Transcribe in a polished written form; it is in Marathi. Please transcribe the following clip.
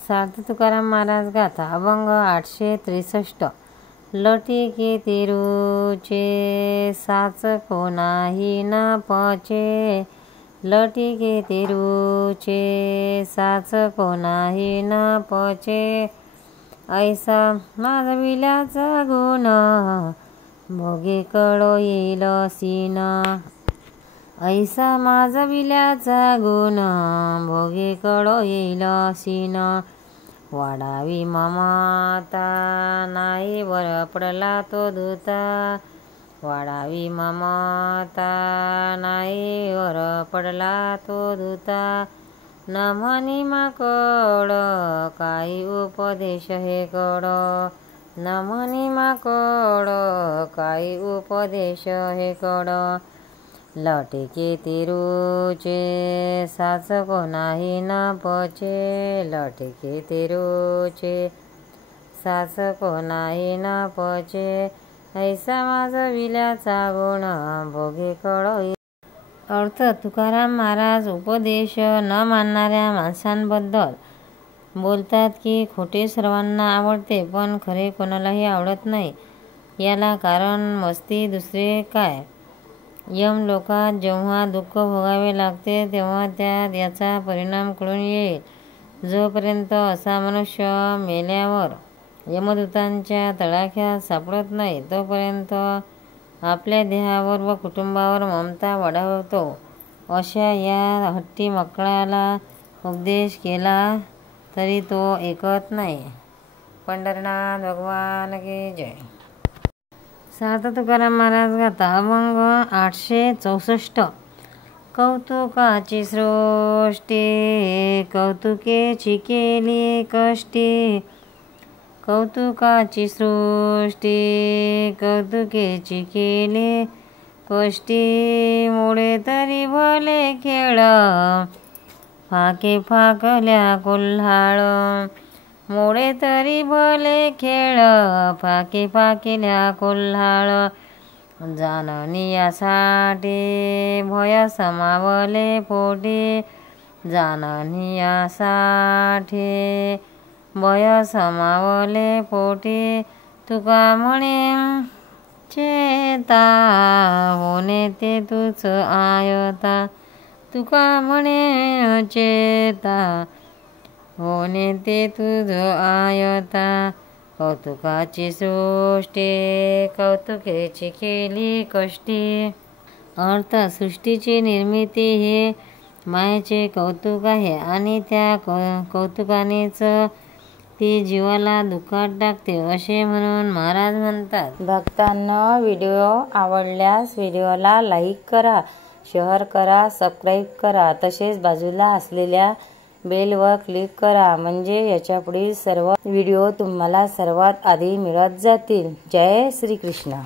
सार्थ तुकाराम महाराज गाथा अभंग 863। लटी के तिरुचे साच कोणाही न पचे, लटी के तिरुचे साच कोणाही न पचे। ऐसा माधविल्याचा गुण भोगे कळो येईल सीन, ऐसा माजविल्याचा गुण भोगे कळो येईल सीन। वाढावी ममता नाही वर पडला तो धुता, वाढावी ममता नाही वर पडला तो धुता। न म्हणी माकड काही उपदेश हे कड, न म्हणी माकड काही उपदेश हे कड। लटी के तिरुचे साच कोणाही न पचे, लटी के तिरुचे साच कोणाही न पचे। ऐसा माजविल्याचा गुण भोगे कळो। अर्थ तुकाराम महाराज उपदेश न मानणाऱ्या माणसांबद्दल बोलतात की खोटे सर्वांना आवडते पण खरे कोणालाही आवडत नाही। याला कारण मस्ती दुसरे काय। यमलोकात जेव्हा दुःख भोगावे लागते तेव्हा त्यात याचा परिणाम कळून येईल। जोपर्यंत असा मनुष्य मेल्यावर यमदूतांच्या तडाख्यात सापडत नाही तोपर्यंत आपल्या देहावर व कुटुंबावर ममता वाढवतो। अशा या हट्टी मಕ್ಕळाला उपदेश केला तरी तो ऐकत नाही। पंढरीनाथ भगवान की जय। सार्थ तुकाराम महाराज गाथा अभंग 864। कौतुकाची सृष्टी कौतुकेची केली कष्टी, कौतुकाची सृष्टी कौतुकेची केली कष्टी। मुळे तरी भले खेळ फाके फाकल्या कुल्हाळ, मुळे तरी भले खेळ फाके फाकल्या कुल्हाळ। जाननियासाठी भय समावले पोटी, जाननियासाठी भय समावले पोटी। तुका म्हणे चेता होणे ते तूच आयता, तुका म्हणे चेता होणे ते तुझ आयता। कौतुकाची सृष्टी कौतुकेची केली कष्टी। अर्थ सृष्टीची निर्मिती हे मायेचे कौतुक आहे आणि त्या कौतुकानेच ती जीवाला दुःखात टाकते असे म्हणून महाराज म्हणतात। भक्तांनो, व्हिडिओ आवडल्यास व्हिडिओला लाईक करा, शेअर करा, सबस्क्राईब करा, तसेच बाजूला असलेल्या बेलवर क्लिक करा म्हणजे याच्यापुढील सर्व व्हिडिओ तुम्हाला सर्वात आधी मिळत जातील। जय श्री कृष्ण।